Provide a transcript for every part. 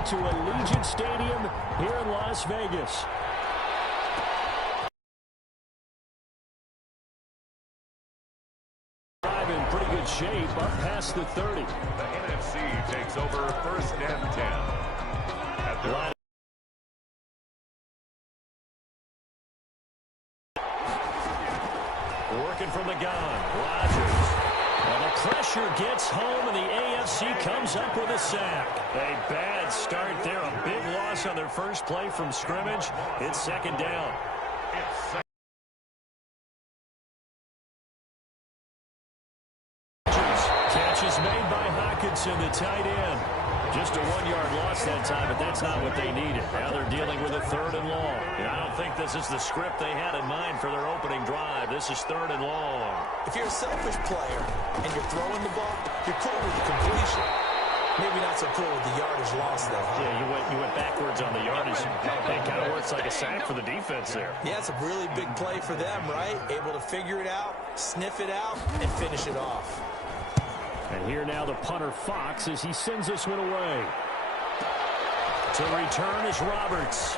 out to Allegiant Stadium here in Las Vegas. In pretty good shape, up past the 30. The NFC takes over 1st and 10. At the line. Working from the gun, Rodgers. Well, the pressure gets home, and the AFC comes up with a sack. A bad start there, a big loss on their first play from scrimmage. It's 2nd down. Catch is made by Hockenson, the tight end. Just a 1-yard loss that time, but that's not what they needed. Now they're dealing with a 3rd and long. And I don't think this is the script they had in mind for their opening drive. This is 3rd and long. If you're a selfish player and you're throwing the ball, you're cool with the completion. Maybe not so cool with the yardage loss, though. Huh? Yeah, you went backwards on the yardage. It kind of works like a sack for the defense there. Yeah, it's a really big play for them, right? Able to figure it out, sniff it out, and finish it off. And here now the punter Fox as he sends this one away. To return is Roberts.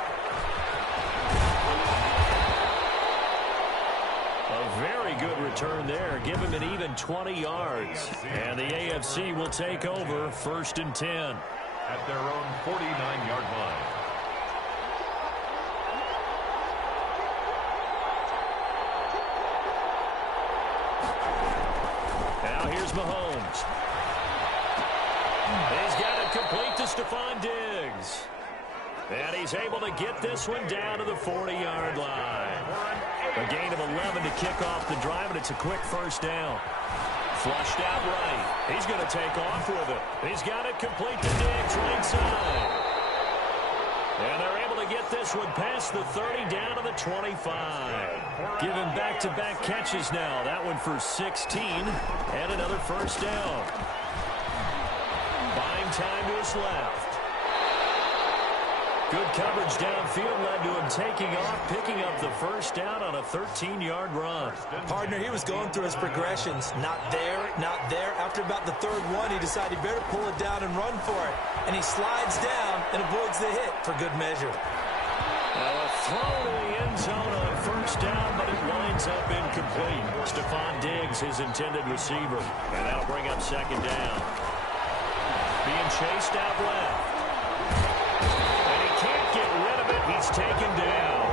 A very good return there. Give him an even 20 yards. And the AFC will take over 1st and 10. At their own 49-yard line. Now here's Mahomes. He's got it complete to Stephon Diggs. And he's able to get this one down to the 40-yard line. A gain of 11 to kick off the drive, and it's a quick 1st down. Flushed out right. He's going to take off with it. He's got it complete to Diggs right side. And they're able to get this one past the 30 down to the 25. Giving back-to-back catches now. That one for 16 and another 1st down. Buying time to his left. Good coverage downfield led to him taking off, picking up the 1st down on a 13-yard run. Partner, he was going through his progressions. Not there, not there. After about the 3rd one, he decided he better pull it down and run for it. And he slides down and avoids the hit for good measure. Now a throw to the end zone on 1st down, but it winds up incomplete. Stephon Diggs, his intended receiver. And that'll bring up 2nd down. Being chased out left. Get rid of it. He's taken down.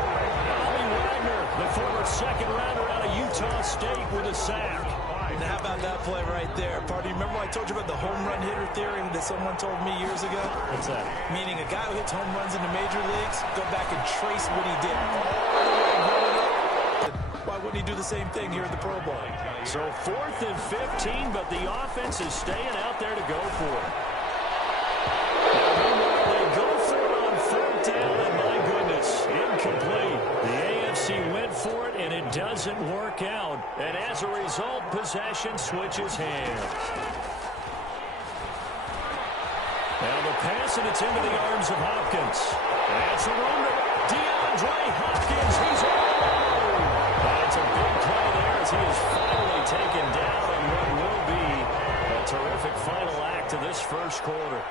Bobby Wagner, the former 2nd rounder out of Utah State, with a sack. And how about that play right there? Partner, remember I told you about the home run hitter theory that someone told me years ago? What's that? Meaning a guy who hits home runs in the major leagues, go back and trace what he did all the way growing up. Why wouldn't he do the same thing here at the Pro Bowl? So 4th and 15, but the offense is staying out there to go for it. They go for it on 3rd down, and my goodness, incomplete. The AFC went for it, and it doesn't work out. And as a result, possession switches hands. Now the pass, and it's into the arms of Hopkins. That's a run to DeAndre Hopkins. He's alone. And it's a big play there as he is finally taken down in what will be a terrific final act to this 1st quarter.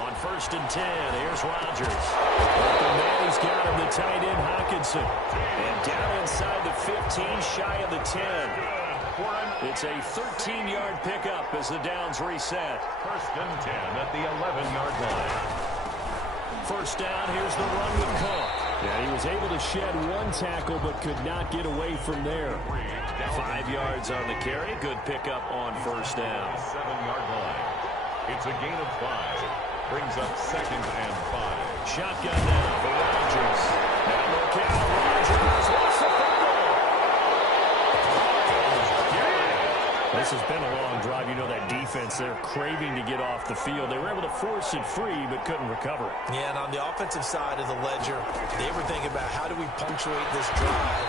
On 1st and 10, here's Rodgers. The man he's got him, the tight end Hockenson. And down inside the 15, shy of the 10. It's a 13-yard pickup as the downs reset. 1st and 10 at the 11-yard line. 1st down, here's the run with Cook. Yeah, he was able to shed one tackle but could not get away from there. 5 yards on the carry. Good pickup on 1st down. 7-yard line. It's a gain of 5. Brings up 2nd and 5. Shotgun now for Rodgers. Now look out, Rodgers. What's the fumble? This has been a long drive. You know that defense, they're craving to get off the field. They were able to force it free but couldn't recover it. Yeah, and on the offensive side of the ledger, they were thinking about how do we punctuate this drive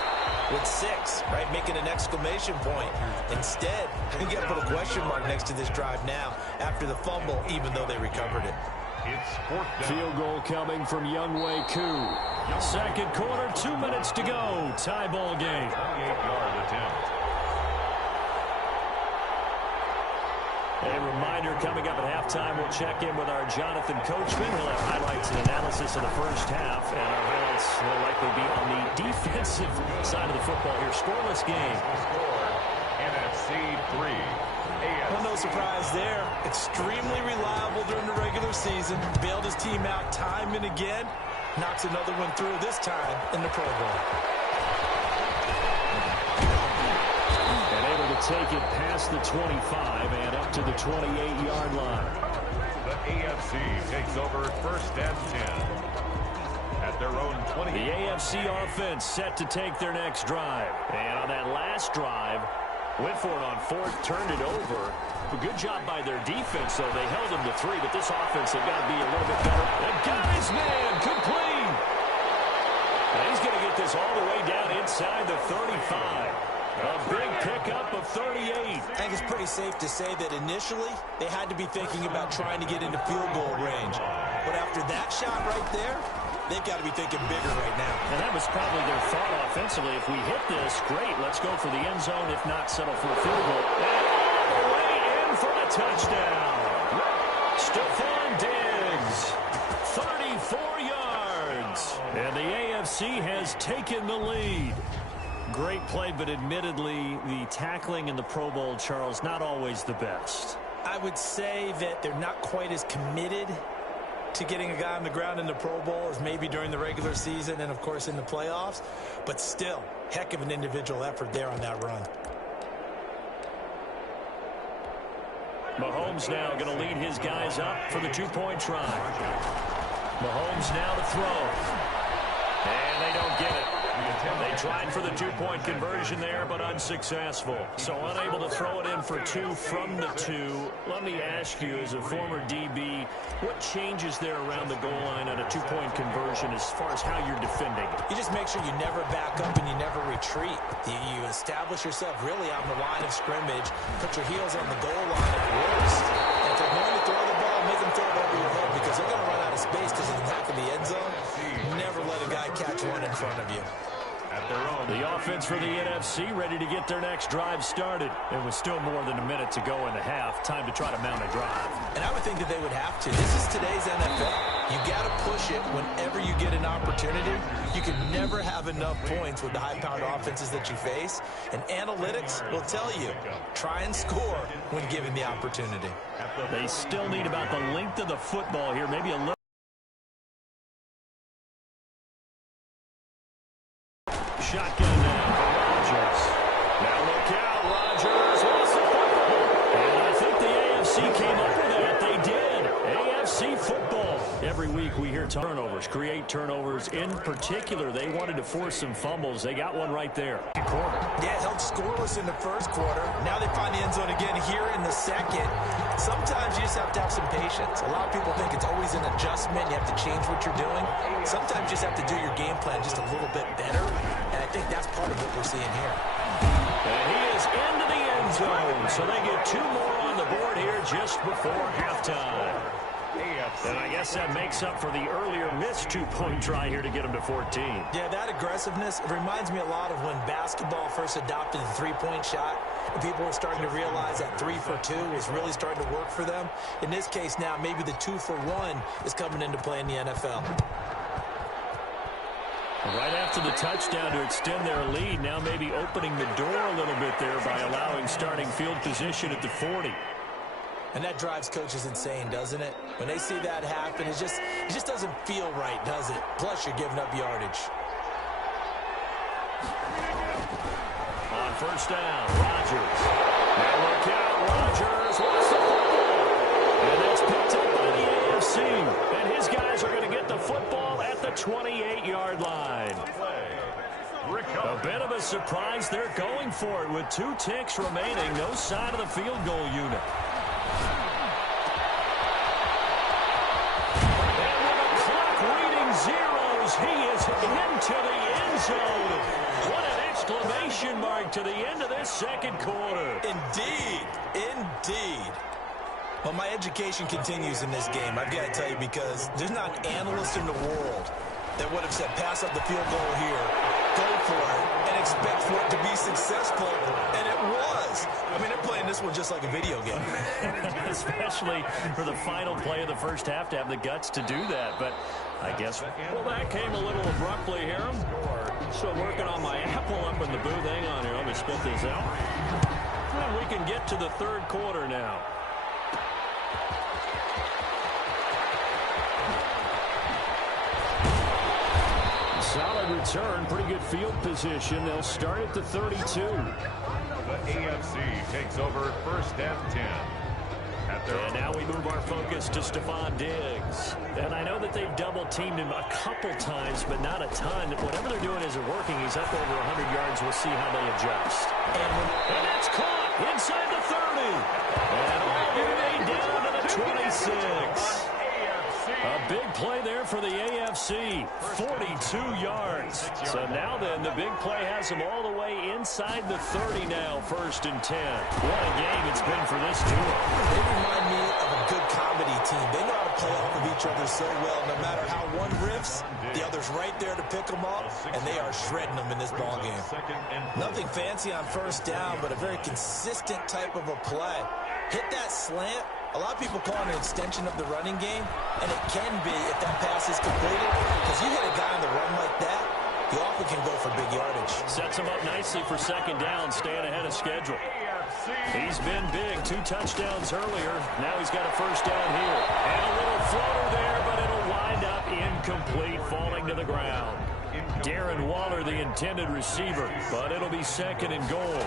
with 6, right? Making an exclamation point. Instead, you got to put a question mark next to this drive now after the fumble, even though they recovered it. It's 4th down. Field goal coming from Younghoe Koo. 2nd quarter, 2 minutes to go. Tie ball game. 28-yard attempt. A reminder, coming up at halftime, we'll check in with our Jonathan Coachman. He'll have highlights and analysis of the first half, and our highlights will likely be on the defensive side of the football here. Scoreless game. Score, NFC 3. Well, no surprise there. Extremely reliable during the regular season. Bailed his team out time and again. Knocks another one through, this time in the Pro Bowl. And able to take it past the 25 and up to the 28-yard line. The AFC takes over first and 10 at their own 20. The AFC offense set to take their next drive. And on that last drive, went for it on fourth, turned it over. A good job by their defense, though. They held him to 3, but this offense, they've got to be a little bit better. And got his man complete. And he's going to get this all the way down inside the 35. A big pickup of 38. I think it's pretty safe to say that initially they had to be thinking about trying to get into field goal range. But after that shot right there, they've got to be thinking bigger right now. And that was probably their thought offensively. If we hit this, great. Let's go for the end zone. If not, settle for a field goal. And all the way in for a touchdown. Stephon Diggs, 34 yards. And the AFC has taken the lead. Great play, but admittedly, the tackling in the Pro Bowl, Charles, not always the best. I would say that they're not quite as committed to getting a guy on the ground in the Pro Bowl as maybe during the regular season and, of course, in the playoffs. But still, heck of an individual effort there on that run. Mahomes now going to lead his guys up for the two-point try. Mahomes now to throw. And they don't get it. They tried for the two-point conversion there, but unsuccessful. So unable to throw it in for 2 from the 2. Let me ask you, as a former DB, what changes there around the goal line on a two-point conversion as far as how you're defending? You just make sure you never back up and you never retreat. You establish yourself really on the line of scrimmage, put your heels on the goal line at worst. And if they're going to throw the ball, make them throw it over your head because they're going to run out of space because of the back of the end zone. Never let a guy catch one in front of you. At their own. The offense for the NFC ready to get their next drive started. It was still more than a minute to go in the half. Time to try to mount a drive. And I would think that they would have to. This is today's NFL. You got to push it whenever you get an opportunity. You can never have enough points with the high-powered offenses that you face. And analytics will tell you, try and score when given the opportunity. They still need about the length of the football here, maybe a little. Shotgun now for Rodgers. Now look out, Rodgers. And I think the AFC came up with that. They did. AFC football. Every week we hear turnovers, create turnovers. In particular, they wanted to force some fumbles. They got one right there. Yeah, held scoreless in the first quarter. Now they find the end zone again here in the second. Sometimes you just have to have some patience. A lot of people think it's always an adjustment. You have to change what you're doing. Sometimes you just have to do your game plan just a little bit better. And I think that's part of what we're seeing here. And he is into the end zone. So they get 2 more on the board here just before halftime. And I guess that makes up for the earlier missed 2-point try here to get them to 14. Yeah, that aggressiveness, it reminds me a lot of when basketball first adopted the three-point shot. And people were starting to realize that 3 for 2 was really starting to work for them. In this case now, maybe the 2 for 1 is coming into play in the NFL. Right after the touchdown to extend their lead, now maybe opening the door a little bit there by allowing starting field position at the 40. And that drives coaches insane, doesn't it? When they see that happen, it just doesn't feel right, does it? Plus, you're giving up yardage. On first down, Rodgers. Now look out, Rodgers. What's the football? And that's picked up by the AFC. And his guys are going to get the football at the 28-yard line. A bit of a surprise. They're going for it with 2 ticks remaining. No sign of the field goal unit. And with the clock reading zeros, he is into the end zone. What an exclamation mark to the end of this second quarter. Indeed. Indeed. Well, my education continues in this game, I've got to tell you, because there's not an analyst in the world that would have said pass up the field goal here, go for it, and expect for it to be successful. And it was. I mean, they're playing this one just like a video game. Especially for the final play of the first half to have the guts to do that. But I guess, well, that came a little abruptly here. Still working on my Apple up in the booth. Hang on here. Let me spit this out. And we can get to the third quarter now. Solid return, pretty good field position. They'll start at the 32. The AFC takes over first and 10. And now we move our focus to Stephon Diggs. And I know that they've double-teamed him a couple times, but not a ton. Whatever they're doing isn't working. He's up over 100 yards. We'll see how they adjust. And that's caught inside the 30. And all the way down to the 26. A big play there for the AFC, 42 yards. So now then, the big play has them all the way inside the 30 now, first and 10. What a game it's been for this duo. They remind me of a good comedy team. They know how to play off of each other so well. No matter how one riffs, the other's right there to pick them up, and they are shredding them in this ballgame. Nothing fancy on first down, but a very consistent type of a play. Hit that slant. A lot of people call it an extension of the running game, and it can be if that pass is completed, because you hit a guy on the run like that, he often can go for big yardage. Sets him up nicely for second down, staying ahead of schedule. He's been big, 2 touchdowns earlier. Now he's got a first down here. And a little floater there, but it'll wind up incomplete, falling to the ground. Darren Waller, the intended receiver, but it'll be second and goal.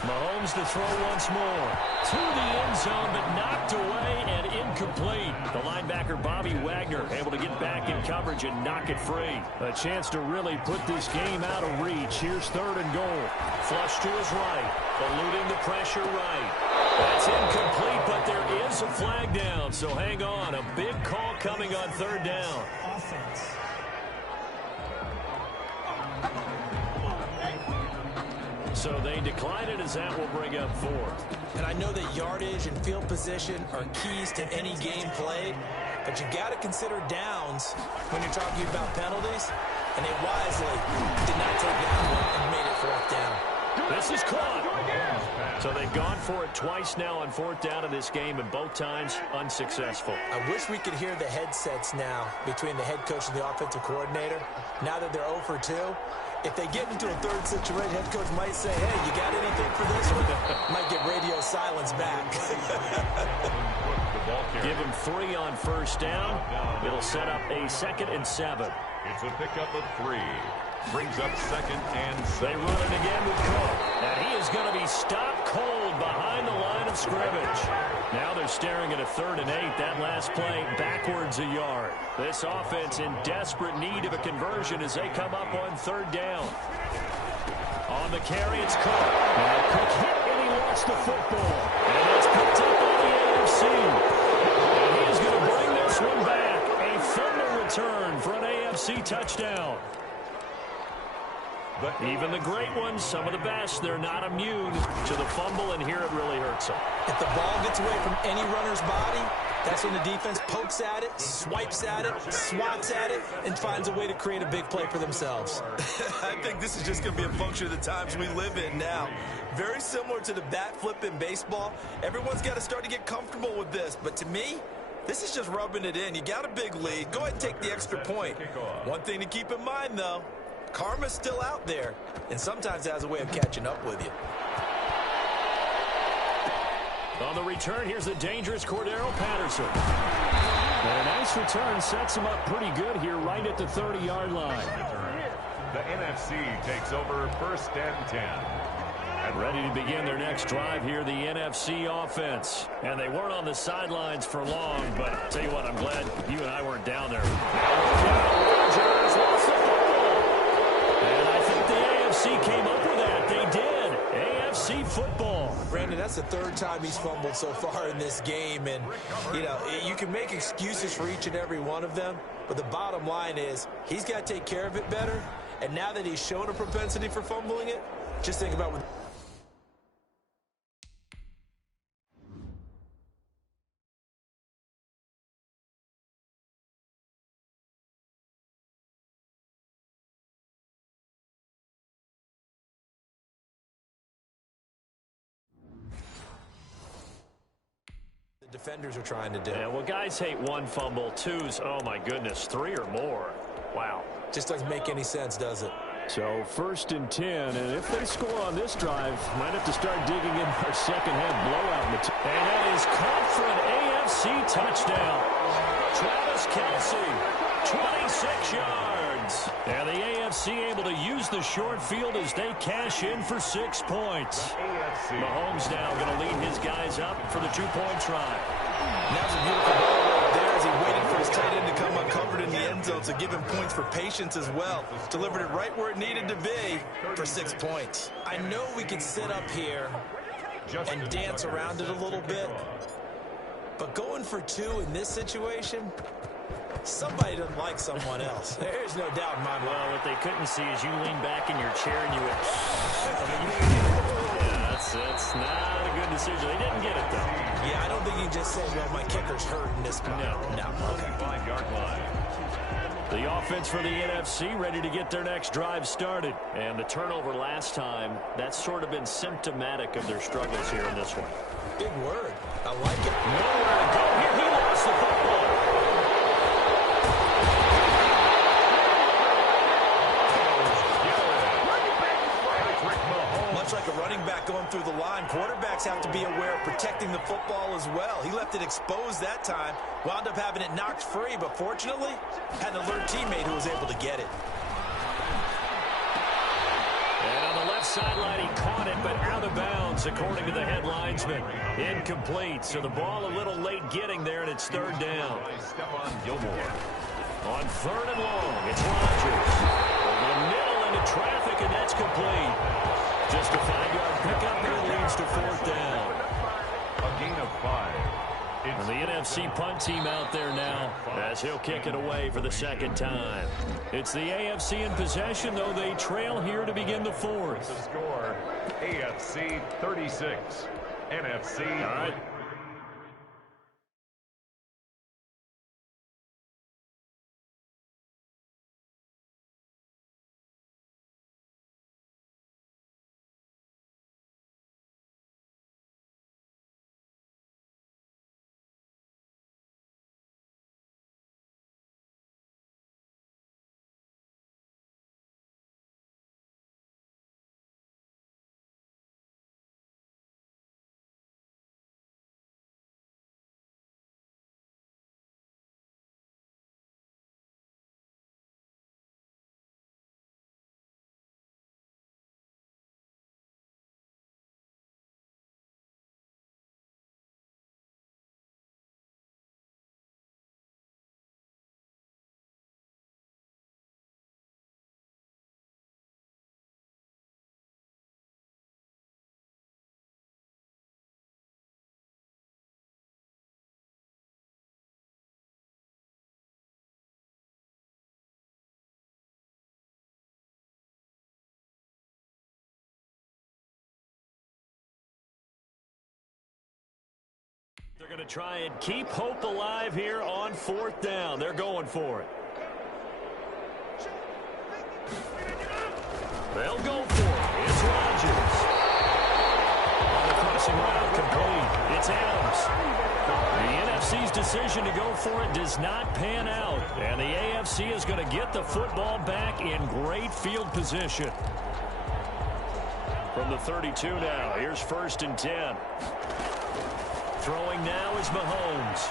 Mahomes to throw once more. To the end zone, but knocked away and incomplete. The linebacker, Bobby Wagner, able to get back in coverage and knock it free. A chance to really put this game out of reach. Here's third and goal. Flush to his right. Eluding the pressure right. That's incomplete, but there is a flag down. So hang on. A big call coming on third down. Offense. So they decline it as that will bring up fourth. And I know that yardage and field position are keys to any game played, but you got to consider downs when you're talking about penalties. And they wisely did not take that one and made it fourth down. This is caught. So they've gone for it twice now on fourth down in this game, and both times unsuccessful. I wish we could hear the headsets now between the head coach and the offensive coordinator. Now that they're 0 for 2, if they get into a third situation, head coach might say, hey, you got anything for this one? Might get radio silence back. Give him 3 on first down. It'll set up a 2nd and 7. It's a pickup of 3. Brings up 2nd and 7. They run it again with Cook. And he is going to be stopped cold behind the line of scrimmage. Now they're staring at a 3rd and 8. That last play backwards a yard. This offense in desperate need of a conversion as they come up on 3rd down. On the carry, it's Cook. And a quick hit, and he lost the football. And it's picked up on the AFC. And he is going to bring this one back. A fumble return for an AFC touchdown. Even the great ones, some of the best, they're not immune to the fumble, and here it really hurts them. If the ball gets away from any runner's body, that's when the defense pokes at it, swipes at it, swats at it, and finds a way to create a big play for themselves. I think this is just going to be a function of the times we live in now. Very similar to the bat flip in baseball. Everyone's got to start to get comfortable with this, but to me, this is just rubbing it in. You got a big lead. Go ahead and take the extra point. One thing to keep in mind, though, karma's still out there, and sometimes it has a way of catching up with you. On the return, here's the dangerous Cordero Patterson. And a nice return sets him up pretty good here right at the 30-yard line. The NFC takes over 1st and 10. And ready to begin their next drive here, the NFC offense. And they weren't on the sidelines for long, but I'll tell you what, I'm glad you and I weren't down there. Rodgers lost the football. And I think the AFC came up with that. They did. AFC football. Brandon, that's the 3rd time he's fumbled so far in this game. And, you know, you can make excuses for each and every one of them. But the bottom line is he's got to take care of it better. And now that he's shown a propensity for fumbling it, just think about what defenders are trying to do. Yeah, well, guys hate one fumble, twos, oh my goodness, three or more. Wow. Just doesn't make any sense, does it? So 1st and 10, and if they score on this drive, might have to start digging in our second-half blowout material. And that is caught for an AFC touchdown. Travis Kelce, 26 yards. And the AFC able to use the short field as they cash in for 6 points. Mahomes now going to lead his guys up for the 2-point try. Now's a beautiful ball right there as he waited for his tight end to come uncovered in the end zone, so give him points for patience as well. Delivered it right where it needed to be for 6 points. I know we could sit up here and dance around it a little bit, but going for 2 in this situation, somebody doesn't like someone else. There's no doubt in my mind. Well, what they couldn't see is you lean back in your chair and you went, that's not a good decision. They didn't get it, though. Yeah, I don't think you can just say, well, my kicker's hurt in this spot. No. Okay. 5-yard line. The offense for the NFC ready to get their next drive started. And the turnover last time, that's sort of been symptomatic of their struggles here in this one. Big word. I like it. Nowhere to go here. He lost the football. Much like a running back going through the line, quarterbacks have to be aware of protecting the football as well. He left it exposed that time, wound up having it knocked free, but fortunately, had an alert teammate who was able to get it. And on the left sideline, he caught it, but out of bounds, according to the head linesman. Incomplete, so the ball a little late getting there, and it's 3rd down. Gilmore. On 3rd and long, it's Rodgers. Over the middle into traffic, and that's complete. Just a 5-yard pickup, and it leads to 4th down. A gain of 5. And the NFC punt team out there now as he'll kick it away for the 2nd time. It's the AFC in possession, though they trail here to begin the 4th. The score, AFC 36, NFC. All right. They're going to try and keep hope alive here on 4th down. They're going for it. They'll go for it. It's Rodgers. On the crossing route, complete. It's Adams. The NFC's decision to go for it does not pan out. And the AFC is going to get the football back in great field position. From the 32 now, here's 1st and 10. Throwing now is Mahomes.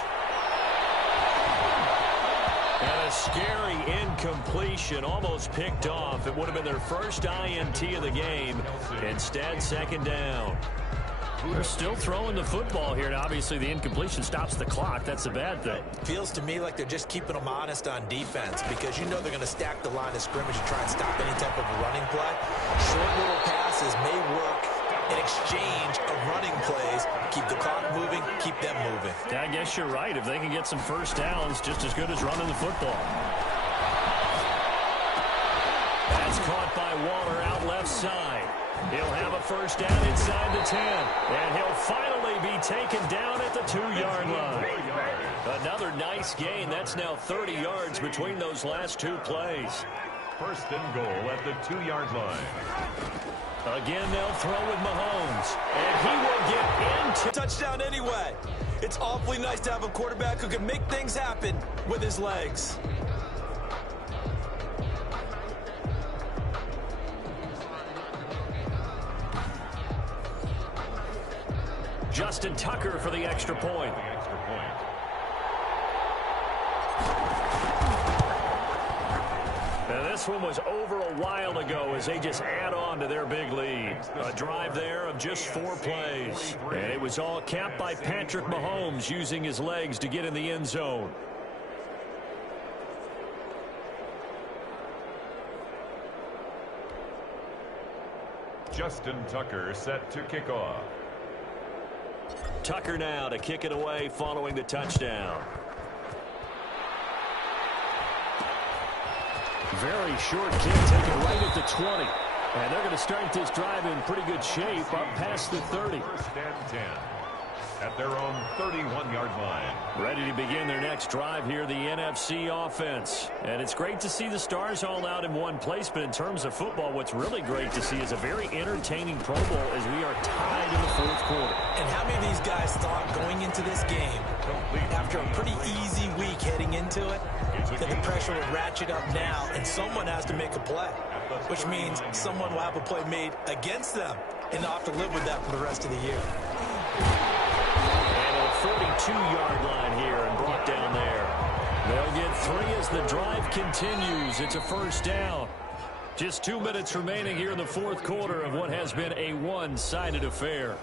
And a scary incompletion, almost picked off. It would have been their first INT of the game. Instead, 2nd down. They're still throwing the football here, and obviously the incompletion stops the clock. That's a bad thing. Feels to me like they're just keeping them honest on defense because you know they're going to stack the line of scrimmage and try and stop any type of a running play. Short little passes may work in exchange of running plays. Keep the clock moving, keep them moving. I guess you're right. If they can get some first downs, just as good as running the football. That's caught by Waller out left side. He'll have a first down inside the 10. And he'll finally be taken down at the 2-yard line. Another nice gain. That's now 30 yards between those last 2 plays. 1st and goal at the 2-yard line. Again, they'll throw with Mahomes. And he will get into touchdown anyway. It's awfully nice to have a quarterback who can make things happen with his legs. Justin Tucker for the extra point. And this one was over a while ago as they just add on to their big lead. A drive there of just 4 plays. And it was all capped by Patrick Mahomes using his legs to get in the end zone. Justin Tucker set to kick off. Tucker now to kick it away following the touchdown. Very short kick taken right at the 20. And they're going to start this drive in pretty good shape up past the 30. First and 10 at their own 31-yard line. Ready to begin their next drive here, the NFC offense. And it's great to see the stars all out in one place, but in terms of football, what's really great to see is a very entertaining Pro Bowl as we are tied in the fourth quarter. And how many of these guys thought going into this game, after a pretty easy week heading into it, that the pressure would ratchet up now and someone has to make a play, which means someone will have a play made against them, and they'll have to live with that for the rest of the year. 42-yard line here and brought down there. They'll get 3 as the drive continues. It's a first down. Just 2 minutes remaining here in the fourth quarter of what has been a one-sided affair.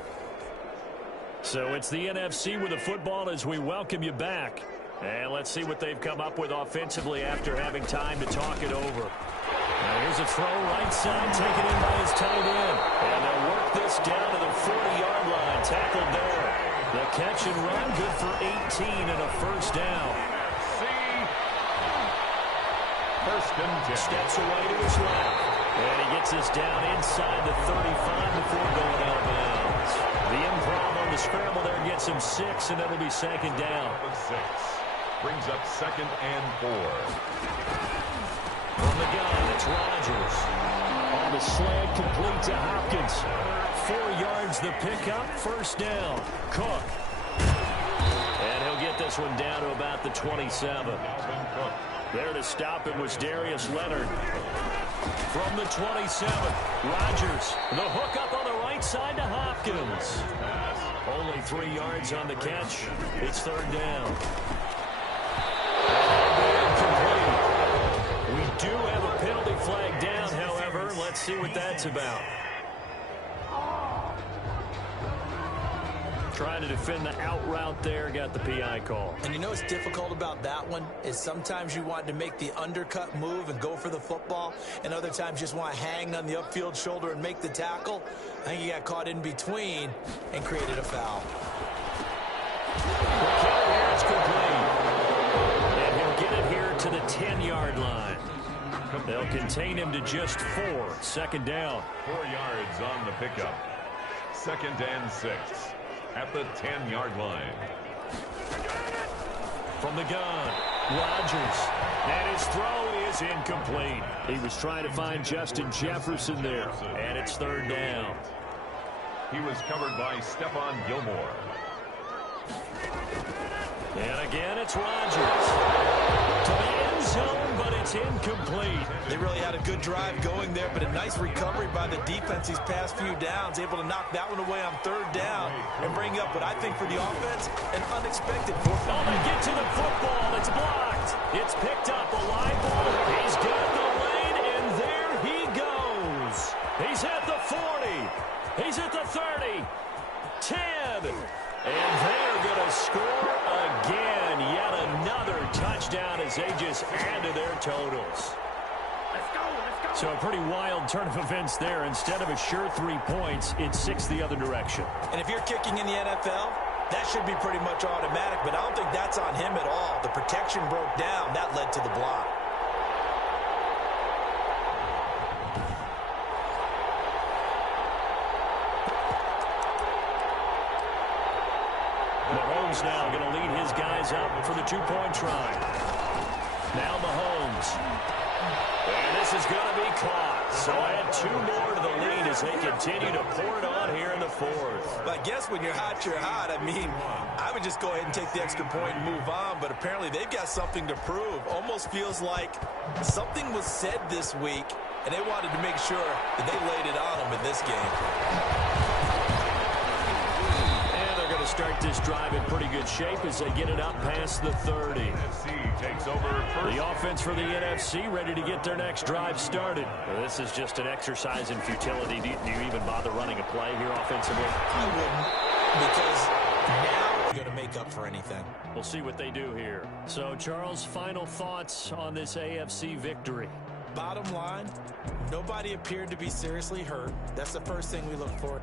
So it's the NFC with the football as we welcome you back. And let's see what they've come up with offensively after having time to talk it over. Now here's a throw right side taken in by his tight end. And they'll work this down to the 40-yard line. Tackled there. The catch and run, good for 18 and a first down. First and 10. Steps away to his left. And he gets us down inside the 35 before going out of bounds. The improv on the scramble there gets him 6, and that'll be second down. 6 brings up second and 4. From the gun, it's Rodgers. On the slant, complete to Hopkins. 4 yards the pickup, first down. Cook. And he'll get this one down to about the 27. There to stop it was Darius Leonard. From the 27, Rodgers. The hook up on the right side to Hopkins. Only 3 yards on the catch. It's third down. We do have a penalty flag down, however. Let's see what that's about. Trying to defend the out route there, got the PI call. And you know what's difficult about that one is sometimes you want to make the undercut move and go for the football, and other times just want to hang on the upfield shoulder and make the tackle. I think he got caught in between and created a foul. Here it's complete. And he'll get it here to the 10-yard line. They'll contain him to just 4. Second down. 4 yards on the pickup. Second and 6. At the 10-yard line. From the gun, Rodgers. And his throw is incomplete. He was trying to find Justin Jefferson there. And it's third down. He was covered by Stephon Gilmore. And again, it's Rodgers. To the end zone, but it's incomplete. They really had a good drive going there, but a nice recovery by the defense these past few downs, able to knock that one away on third down and bring up what I think for the offense, an unexpected fourth down. Oh, they get to the football. It's blocked. It's picked up. A live ball. He's got the lane, and there he goes. He's at the 40. He's at the 30. 10. And they're going to score again. Yet another touchdown as they just add to their totals. Let's go. So a pretty wild turn of events there. Instead of a sure 3 points, it's 6 the other direction. And if you're kicking in the NFL, that should be pretty much automatic, but I don't think that's on him at all. The protection broke down. That led to the block. Mahomes now going to lead his guys up for the two-point try. Now Mahomes. And this is going to be caught. So at 2 2 more to the lead as they continue to pour it on here in the fourth. But I guess when you're hot, you're hot. I mean, I would just go ahead and take the extra point and move on, but apparently they've got something to prove. Almost feels like something was said this week, and they wanted to make sure that they laid it on them in this game. Start this drive in pretty good shape as they get it up past the 30. NFC takes over first. The offense for the NFC ready to get their next drive started. Well, this is just an exercise in futility. Do you even bother running a play here offensively? I wouldn't, because now you're going to make up for anything. We'll see what they do here. So, Charles, final thoughts on this AFC victory? Bottom line, nobody appeared to be seriously hurt. That's the first thing we look for.